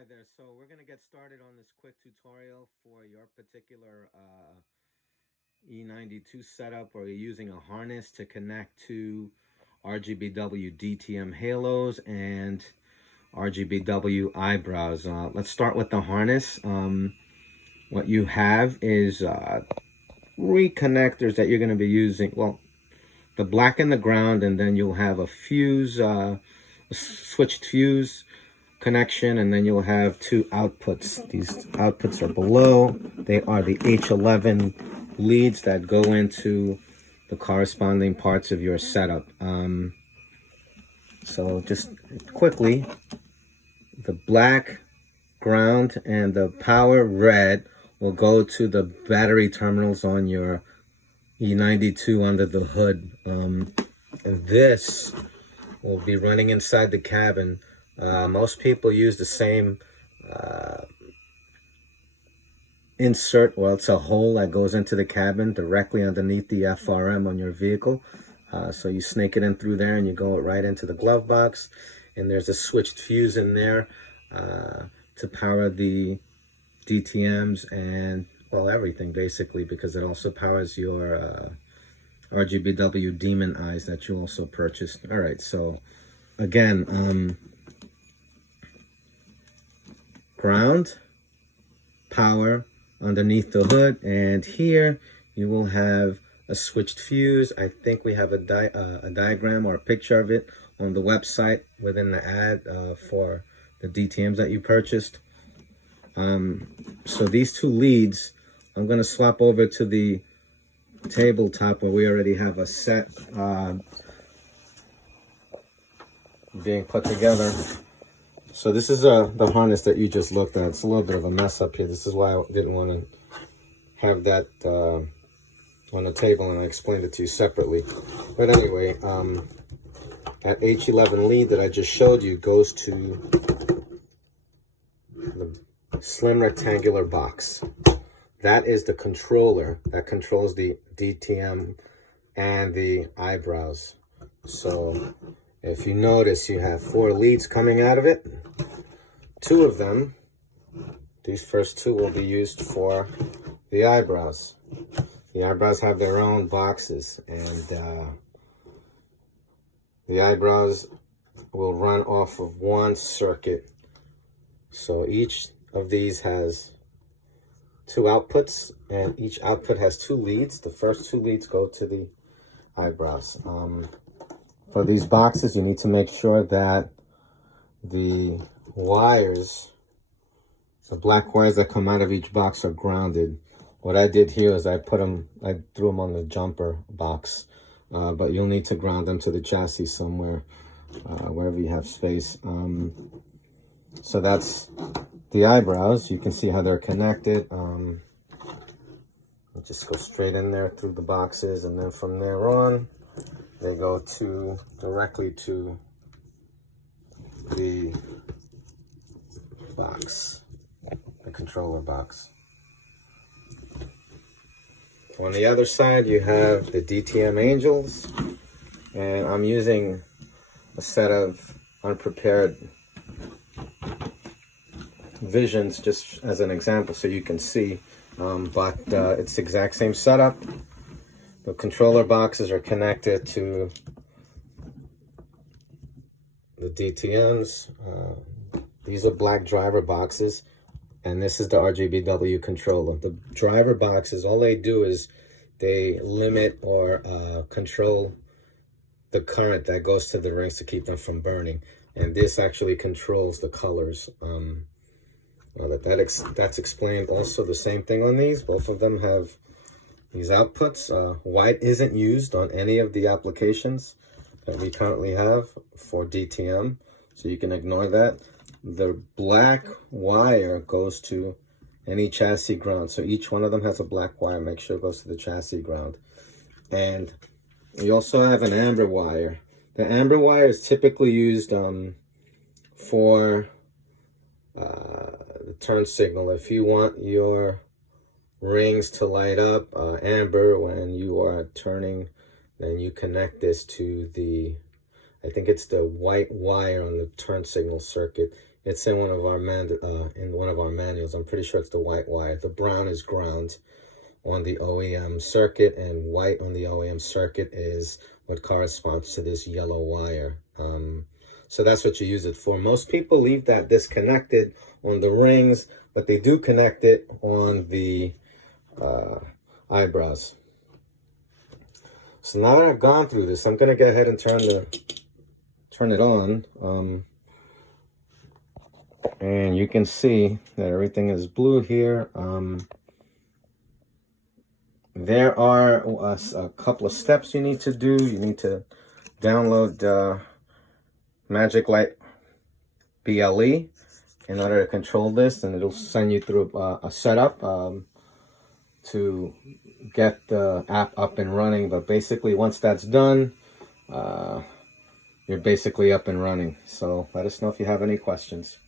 Hi there. So we're going to get started on this quick tutorial for your particular E92 setup, or you're using a harness to connect to RGBW DTM halos and RGBW eyebrows. Let's start with the harness. What you have is three connectors that you're going to be using. Well, the black and the ground, and then you'll have a fuse, a switched fuse connection, and then you'll have two outputs. These outputs are below. They are the H11 leads that go into the corresponding parts of your setup. So just quickly, the black ground and the power red will go to the battery terminals on your E92 under the hood. And this will be running inside the cabin. Most people use the same insert. Well, it's a hole that goes into the cabin directly underneath the FRM on your vehicle. So you snake it in through there and you go right into the glove box. And there's a switched fuse in there to power the DTMs and, well, everything basically, because it also powers your RGBW Demon Eyes that you also purchased. All right, so again, ground, power underneath the hood, and here you will have a switched fuse. I think we have a diagram or a picture of it on the website within the ad for the DTMs that you purchased. So these two leads, I'm going to swap over to the tabletop where we already have a set being put together. So this is the harness that you just looked at. It's a little bit of a mess up here. This is why I didn't want to have that on the table, and I explained it to you separately. But anyway, that H11 lead that I just showed you goes to the slim rectangular box. That is the controller that controls the DTM and the eyebrows. So if you notice, you have 4 leads coming out of it. 2 of them, these first 2 will be used for the eyebrows. The eyebrows have their own boxes, and the eyebrows will run off of one circuit. So each of these has 2 outputs, and each output has 2 leads. The first 2 leads go to the eyebrows. For these boxes, you need to make sure that the wires, the black wires that come out of each box, are grounded. What I did here is I threw them on the jumper box, but you'll need to ground them to the chassis somewhere, wherever you have space. So that's the eyebrows. You can see how they're connected. I'll just go straight in there through the boxes, and then from there on, they go directly to the box, the controller box. On the other side, you have the DTM Angels, and I'm using a set of unprepared visions just as an example so you can see, but it's the exact same setup. The controller boxes are connected to the DTMs. These are black driver boxes, and this is the RGBW controller. The driver boxes, all they do is they limit or control the current that goes to the rings to keep them from burning. And this actually controls the colors. That's explained. Also, the same thing on these. Both of them have these outputs. White isn't used on any of the applications that we currently have for DTM, so you can ignore that. The black wire goes to any chassis ground. So each one of them has a black wire. Make sure it goes to the chassis ground. And you also have an amber wire. The amber wire is typically used for the turn signal. If you want your rings to light up amber when you are turning, then you connect this to the, I think it's the white wire on the turn signal circuit. It's in one of our manuals. I'm pretty sure it's the white wire. The brown is ground on the OEM circuit, and white on the OEM circuit is what corresponds to this yellow wire. So that's what you use it for. Most people leave that disconnected on the rings, but they do connect it on the eyebrows. So now that I've gone through this, I'm going to go ahead and turn it on. And you can see that everything is blue here. There are a couple of steps you need to do. You need to download Magic Light BLE in order to control this, and it'll send you through a setup to get the app up and running. But basically, once that's done, you're basically up and running. So let us know if you have any questions.